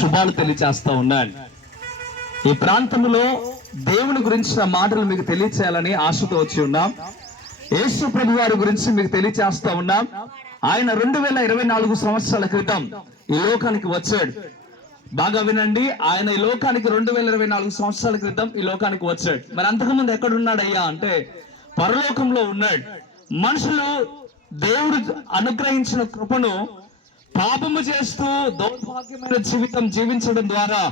శుభాలు తెలియచేస్తా ఉన్నాడు. ఈ ప్రాంతంలో దేవుని గురించిన మాటలు మీకు తెలియచేయాలని ఆశతో వచ్చి ఉన్నాం. యేసు ప్రభు వారి గురించి మీకు తెలియచేస్తా ఉన్నాం. ఆయన 2024 సంవత్సరాల క్రితం ఈ లోకానికి వచ్చాడు. బాగా వినండి, ఆయన ఈ లోకానికి 2024 సంవత్సరాల క్రితం ఈ లోకానికి వచ్చాడు. మరి అంతకుముందు ఎక్కడున్నాడయ్యా అంటే పరలోకంలో ఉన్నాడు. మనుషులు దేవుడు అనుగ్రహించిన కృపను పాపము చేస్తూ దౌర్భాగ్యమైన జీవితం జీవించడం ద్వారా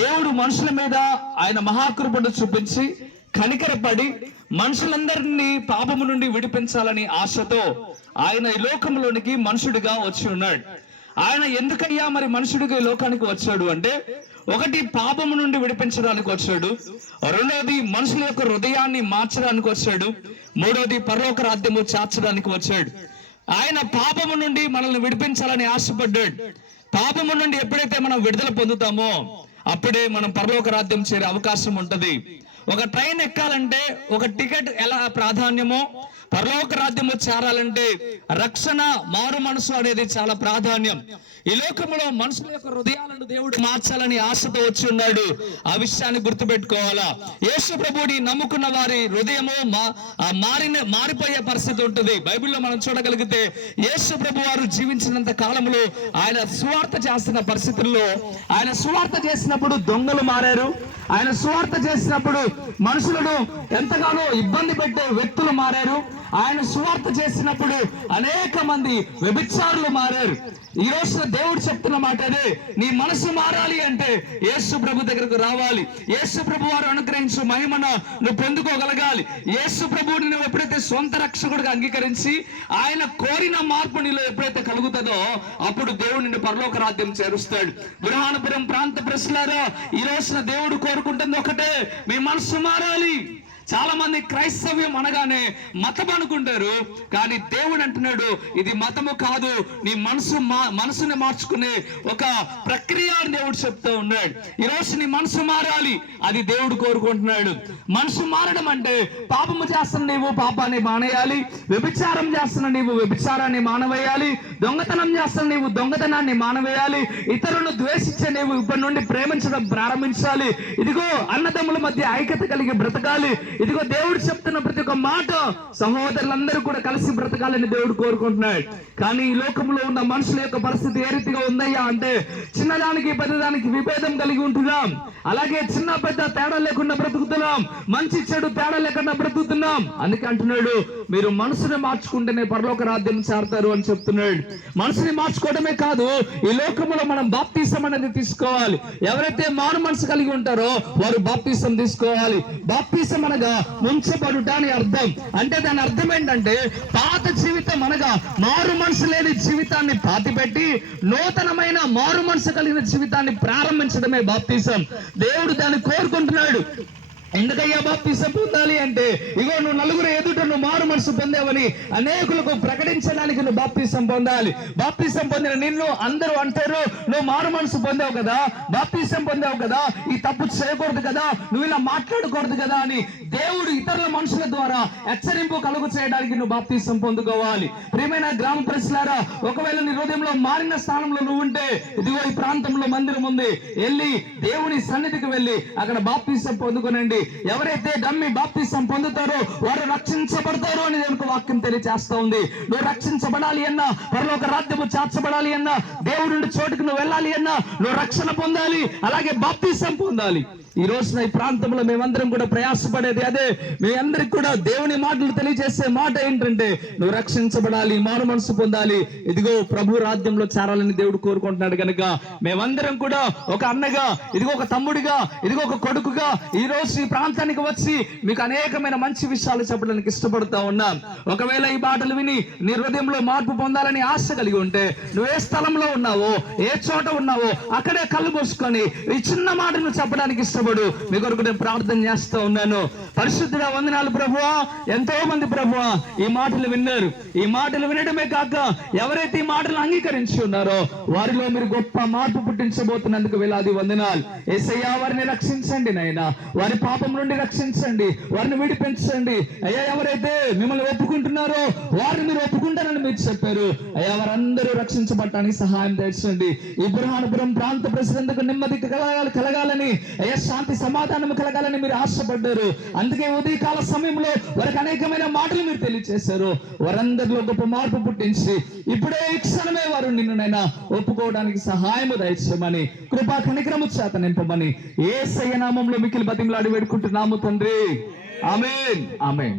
దేవుడు మనుషుల మీద ఆయన మహాకృపను చూపించి కనికరపడి మనుషులందరినీ పాపము నుండి విడిపించాలని ఆశతో ఆయన ఈ లోకంలోనికి మనుషుడిగా వచ్చి ఉన్నాడు. ఆయన ఎందుకయ్యా మరి మనుషుడిగా ఈ లోకానికి వచ్చాడు అంటే, ఒకటి పాపము నుండి విడిపించడానికి వచ్చాడు, రెండోది మనుషుల యొక్క హృదయాన్ని మార్చడానికి వచ్చాడు, మూడోది పరలోక రాజ్యము చార్చడానికి వచ్చాడు. ఆయన పాపము నుండి మనల్ని విడిపించాలని ఆశపడ్డాడు. పాపము నుండి ఎప్పుడైతే మనం విడుదల పొందుతామో అప్పుడే మనం పరలోక రాజ్యం చేరే అవకాశం ఉంటది. ఒక ట్రైన్ ఎక్కాలంటే ఒక టికెట్ ఎలా ప్రాధాన్యమో పరలోక రాజ్యము చేరాలంటే రక్షణ, మారు మనసు అనేది చాలా ప్రాధాన్యం. ఈ లోకంలో మనుషుల యొక్క హృదయాలను దేవుడు మార్చాలని ఆశతో వచ్చి ఉన్నాడు. ఆ విషయాన్ని గుర్తుపెట్టుకోవాలా. యేసు ప్రభువుని నమ్ముకున్న వారి హృదయము మారిపోయే పరిస్థితి ఉంటుంది. బైబిల్లో మనం చూడగలిగితే యేసు ప్రభు వారు జీవించినంత కాలంలో ఆయన సువార్త చేస్తున్న పరిస్థితుల్లో, ఆయన సువార్త చేసినప్పుడు దొంగలు మారారు. ఆయన సువార్త చేసినప్పుడు మనుషులను ఎంతగానో ఇబ్బంది పెట్టే వ్యక్తులు మారారు. ఆయన సువార్త చేసినప్పుడు అనేక మంది వ్యభిచారులు మారారు. ఈ రోజున దేవుడు చెప్తున్న మాట అదే, నీ మనసు మారాలి అంటే యేసు ప్రభు దగ్గరకు రావాలి. యేసు ప్రభు వారు అనుగ్రహించు మహిమను నువ్వు పొందుకోగలగాలి. యేసు ప్రభువుని నువ్వు ఎప్పుడైతే సొంత రక్షకుడిగా అంగీకరించి ఆయన కోరిన మార్పు నీలో ఎప్పుడైతే కలుగుతుందో అప్పుడు దేవుడు నిన్ను పరలోక రాజ్యం చేరుస్తాడు. బురహానపురం ప్రాంత ప్రజలారా, ఈ రోజున దేవుడు కోరుకుంటుంది ఒకటే, మీ మనసు మారాలి. చాలా మంది క్రైస్తవ్యం అనగానే మతం అనుకుంటారు, కానీ దేవుడు అంటున్నాడు ఇది మతము కాదు, నీ మనసుని మార్చుకునే ఒక ప్రక్రియ అని దేవుడు చెప్తూ ఉన్నాడు. ఈరోజు నీ మనసు మారాలి, అది దేవుడు కోరుకుంటున్నాడు. మనసు మారడం అంటే పాపము చేస్తున్న నీవు పాపాన్ని మానేయాలి, వ్యభిచారం చేస్తున్న నీవు వ్యభిచారాన్ని మానవేయాలి, దొంగతనం చేస్తున్న నీవు దొంగతనాన్ని మానవేయాలి, ఇతరులను ద్వేషించే నీవు ఇప్పటి నుండి ప్రేమించడం ప్రారంభించాలి. ఇదిగో అన్నదమ్ముల మధ్య ఐక్యత కలిగి బ్రతకాలి. ఇదిగో దేవుడు చెప్తున్న ప్రతి ఒక్క మాట సహోదరులందరూ కూడా కలిసి బ్రతకాలని దేవుడు కోరుకుంటున్నాడు. కానీ ఈ లోకంలో ఉన్న మనుషుల యొక్క పరిస్థితి ఏ రీతిగా ఉందయ్యా అంటే, చిన్నదానికి పెద్దదానికి విభేదం కలిగి ఉంటున్నాం. అలాగే చిన్న పెద్ద తేడా లేకుండా బ్రతుకుతున్నాం, మంచి చెడు తేడా లేకుండా బ్రతుకుతున్నాం. అందుకే అంటున్నాడు, మీరు మనసుని మార్చుకుంటేనే పరలోక రాజ్యం చేరతారు అని చెప్తున్నాడు. మనసుని మార్చుకోవడమే కాదు, ఈ లోకంలో మనం బాప్తిసం అనేది తీసుకోవాలి. ఎవరైతే మారు మనసు కలిగి ఉంటారో వారు బాప్తిసం తీసుకోవాలి. బాప్తిసం అనగా ముంచబడుట అని అర్థం. అంటే దాని అర్థం ఏంటంటే, పాత జీవితం అనగా మారు మనసు లేని జీవితాన్ని పాతిపెట్టి నూతనమైన మారు మనసు కలిగిన జీవితాన్ని ప్రారంభించడమే బాప్తిసం. దేవుడు దాన్ని కోరుకుంటున్నాడు. ఎందుకయ్యా బాప్తిసం పొందాలి అంటే, ఇగో నువ్వు నలుగురు ఎదుట నువ్వు మారు మనసు పొందావని అనేకులకు ప్రకటించడానికి నువ్వు బాప్తిసం పొందాలి. బాప్తిసం పొందిన నిన్ను అందరూ అంటారు, నువ్వు మారు మనసు పొందావు కదా, బాప్తిసం పొందావు కదా, ఈ తప్పు చేయకూడదు కదా, నువ్వు ఇలా మాట్లాడకూడదు కదా అని దేవుడు ఇతరుల మనుషుల ద్వారా హెచ్చరింపు కలుగు చేయడానికి నువ్వు బాప్తిసం పొందుకోవాలి. ప్రియమైన గ్రామ ప్రజలారా, ఒకవేళ నీ హృదయంలో మారిన స్థానంలో నువ్వు ఉంటే, ఇదిగో ఈ ప్రాంతంలో మందిరం ఉంది, వెళ్ళి దేవుని సన్నిధికి వెళ్ళి అక్కడ బాప్తిసం పొందుకునండి. ఎవరైతే నమ్మి బాప్తిసం పొందుతారో వారు రక్షించబడతారు అని దేవునికి వాక్యం తెలియజేస్తా ఉంది. నువ్వు రక్షించబడాలి అన్నా, పరలోక రాజ్యము చార్చబడాలి అన్నా, దేవుడి చోటుకు నువ్వు వెళ్ళాలి అన్నా నువ్వు రక్షణ పొందాలి, అలాగే బాప్తిసం పొందాలి. ఈ రోజున ఈ ప్రాంతంలో మేమందరం కూడా ప్రయాసపడేది అదే. మీ అందరికి కూడా దేవుని మాటలు తెలియజేసే మాట ఏంటంటే, నువ్వు రక్షించబడాలి, మారు మనసు పొందాలి, ఇదిగో ప్రభు రాజ్యంలో చేరాలని దేవుడు కోరుకుంటున్నాడు. కనుక మేమందరం కూడా ఒక అన్నగా, ఇదిగో ఒక తమ్ముడిగా, ఇదిగో ఒక కొడుకుగా ఈ రోజు ఈ ప్రాంతానికి వచ్చి మీకు అనేకమైన మంచి విషయాలు చెప్పడానికి ఇష్టపడుతూ ఉన్నాం. ఒకవేళ ఈ మాటలు విని నీ హృదయంలో మార్పు పొందాలని ఆశ కలిగి ఉంటే, నువ్వు ఏ స్థలంలో ఉన్నావో, ఏ చోట ఉన్నావో అక్కడే కళ్ళు మూసుకొని ఈ చిన్న మాటను చెప్పడానికి ఇష్టపడు. మీ కొరకు నేను ప్రార్థన చేస్తూ ఉన్నాను. పరిశుద్ధుడా, వందనాలు ప్రభువా. ఎంతో మంది ప్రభువా ఈ మాటలు విన్నారు. ఈ మాటలు వినడమే కాక ఎవరైతే ఈ మాటలు అంగీకరించి ఉన్నారో వారిలో మీరు గొప్ప మార్పు పుట్టించబోతున్నందుకు వేలాది వందనాలు. యేసయ్యా, వారిని రక్షించండి నాయనా. వారి పాపం నుండి రక్షించండి, వారిని విడిపించండి అయ్యా. ఎవరైతే మిమ్మల్ని ఒప్పుకుంటున్నారో వారిని మీరు ఒప్పుకుంటారని మీరు చెప్పారు అయ్యా. వారందరూ రక్షించబడటానికి సహాయం తెచ్చండి. ఈ బురహానుపురం ప్రాంత ప్రజలందరికీ నెమ్మది కలగాలని అయ్యా, శాంతి సమాధానం కలగాలని మీరు ఆశపడ్డారు. అందుకే ఉదయకాల సమయంలో వారికి అనేకమైన మాటలు మీరు తెలియజేశారు. వారందరిలో గొప్ప మార్పు పుట్టించి ఇప్పుడే ఈ క్షణమే వారు నిన్నునైనా ఒప్పుకోవడానికి సహాయము దయచేయమని, కృపా కనికరము చేత నింపమని యేసయ్య నామములో మిక్కిలి బతిమలాడి వేడుకుంటున్నాము తండ్రి. ఆమేన్, ఆమేన్.